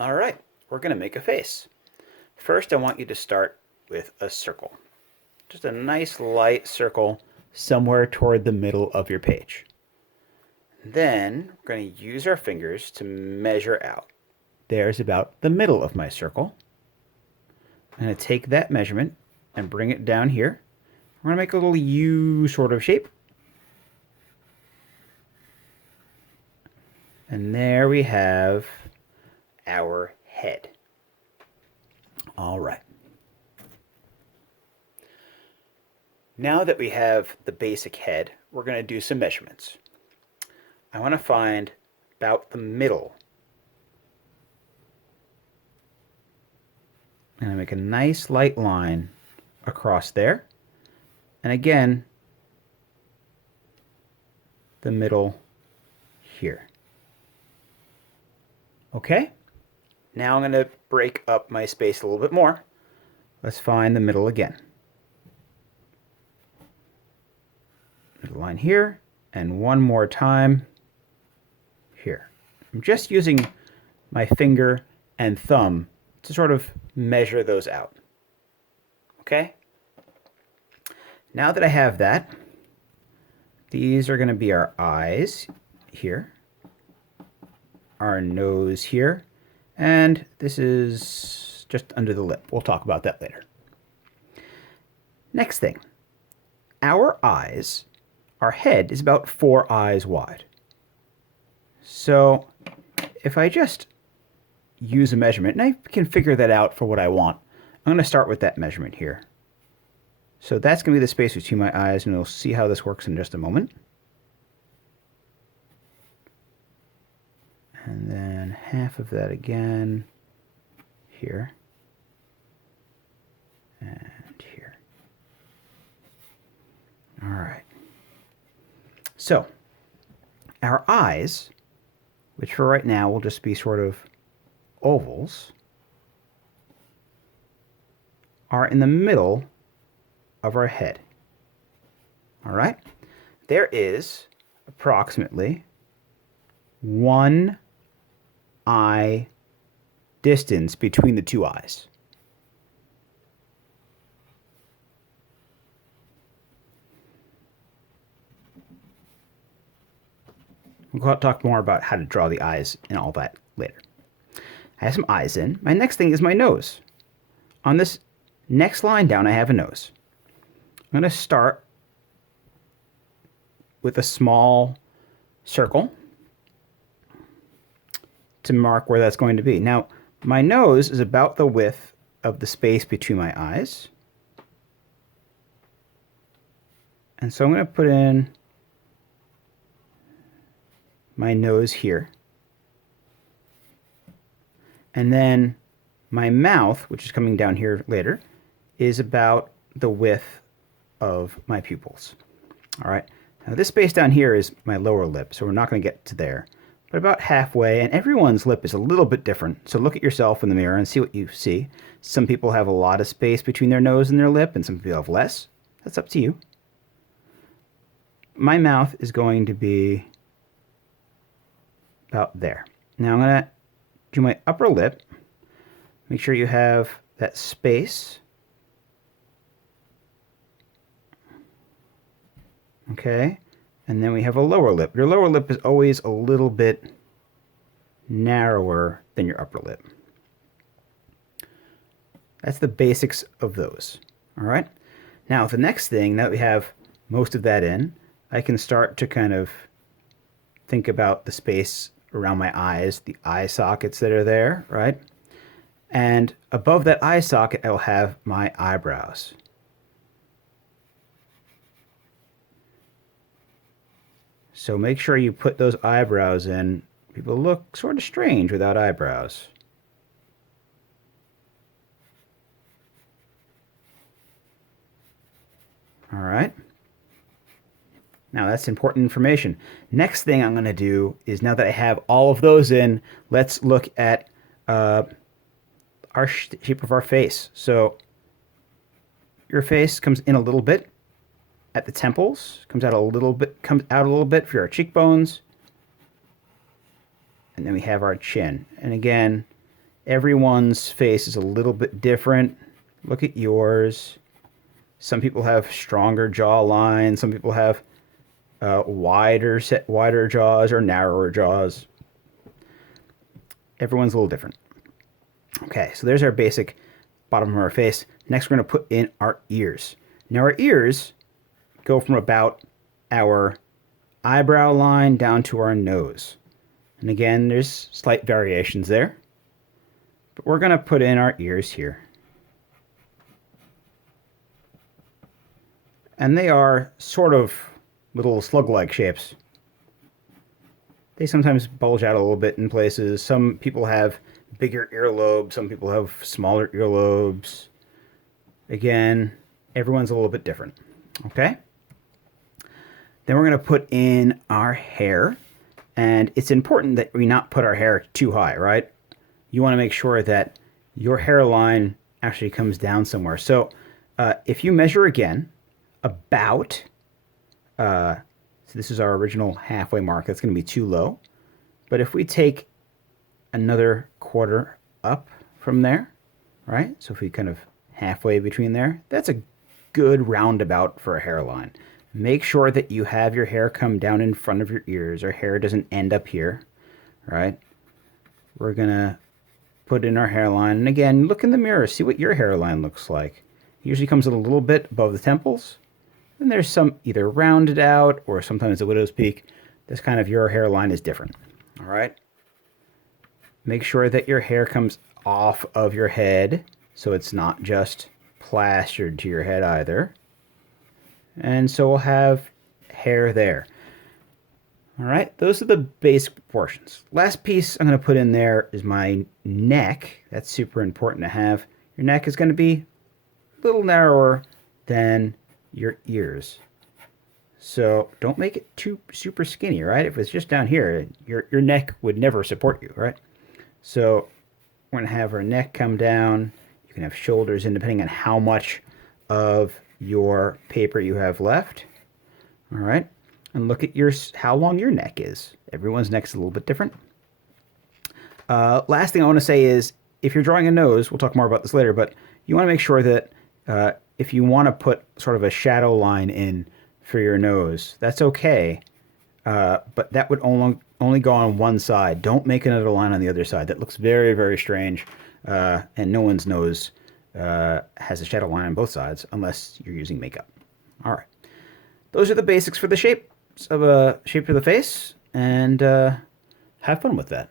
All right, we're going to make a face. First, I want you to start with a circle. Just a nice light circle somewhere toward the middle of your page. Then we're going to use our fingers to measure out. There's about the middle of my circle. I'm going to take that measurement and bring it down here. We're going to make a little U sort of shape. And there we have our head. All right. Now that we have the basic head, we're going to do some measurements. I want to find about the middle. I'm going to make a nice light line across there. And again, the middle here. Okay? Now I'm going to break up my space a little bit more. Let's find the middle again. Middle line here, and one more time here. I'm just using my finger and thumb to sort of measure those out. Okay? Now that I have that, these are going to be our eyes here, our nose here, and this is just under the lip. We'll talk about that later. Next thing, our eyes, our head is about 4 eyes wide. So if I just use a measurement, and I can figure that out for what I want, I'm going to start with that measurement here. So that's going to be the space between my eyes, and we'll see how this works in just a moment. And then half of that again here and here. All right. So our eyes, which for right now will just be sort of ovals, are in the middle of our head. All right? There is approximately 1 eye distance between the 2 eyes. We'll talk more about how to draw the eyes and all that later. I have some eyes in. My next thing is my nose. On this next line down, I have a nose. I'm going to start with a small circle to mark where that's going to be. Now, my nose is about the width of the space between my eyes. And so I'm going to put in my nose here. And then my mouth, which is coming down here later, is about the width of my pupils. All right. Now this space down here is my lower lip, so we're not going to get to there. But about halfway, and everyone's lip is a little bit different. So look at yourself in the mirror and see what you see. Some people have a lot of space between their nose and their lip, and some people have less. That's up to you. My mouth is going to be about there. Now I'm going to do my upper lip. Make sure you have that space. Okay. And then we have a lower lip. Your lower lip is always a little bit narrower than your upper lip. That's the basics of those. All right. Now the next thing, now that we have most of that in, I can start to kind of think about the space around my eyes, the eye sockets that are there, right? And above that eye socket, I'll have my eyebrows. So make sure you put those eyebrows in. People look sort of strange without eyebrows. All right. Now that's important information. Next thing I'm going to do is, now that I have all of those in, let's look at our shape of our face. So your face comes in a little bit at the temples, comes out a little bit for your cheekbones, and then we have our chin. And again, Everyone's face is a little bit different. Look at yours. Some people have stronger jaw lines. Some people have wider jaws or narrower jaws. Everyone's a little different. Okay, so there's our basic bottom of our face. Next, we're going to put in our ears. Now, our ears go from about our eyebrow line down to our nose. And again, there's slight variations there. But we're going to put in our ears here. And they are sort of little slug-like shapes. They sometimes bulge out a little bit in places. Some people have bigger earlobes. Some people have smaller earlobes. Again, everyone's a little bit different. Okay? Then we're going to put in our hair. And it's important that we not put our hair too high, right? You want to make sure that your hairline actually comes down somewhere. So if you measure again, about, so this is our original halfway mark. That's going to be too low. But if we take another quarter up from there, right? So if we kind of halfway between there, that's a good roundabout for a hairline. Make sure that you have your hair come down in front of your ears. Our hair doesn't end up here, right? We're going to put in our hairline. And again, look in the mirror. See what your hairline looks like. It usually comes in a little bit above the temples. And there's some either rounded out or sometimes the widow's peak. This kind of your hairline is different. All right. Make sure that your hair comes off of your head so it's not just plastered to your head either. And so we'll have hair there. All right, those are the basic proportions. Last piece I'm going to put in there is my neck. That's super important to have. Your neck is going to be a little narrower than your ears. So don't make it too super skinny, right? If it's just down here, your neck would never support you, right? So we're going to have our neck come down. You can have shoulders in depending on how much of your paper you have left. All right. And look at how long your neck is. Everyone's neck's a little bit different. Last thing I want to say is if you're drawing a nose, we'll talk more about this later, but you want to make sure that if you want to put sort of a shadow line in for your nose, that's okay. But that would only go on one side. Don't make another line on the other side. That looks very, very strange. And no one's nose has a shadow line on both sides unless you're using makeup. All right. Those are the basics for the shapes of the face, and have fun with that.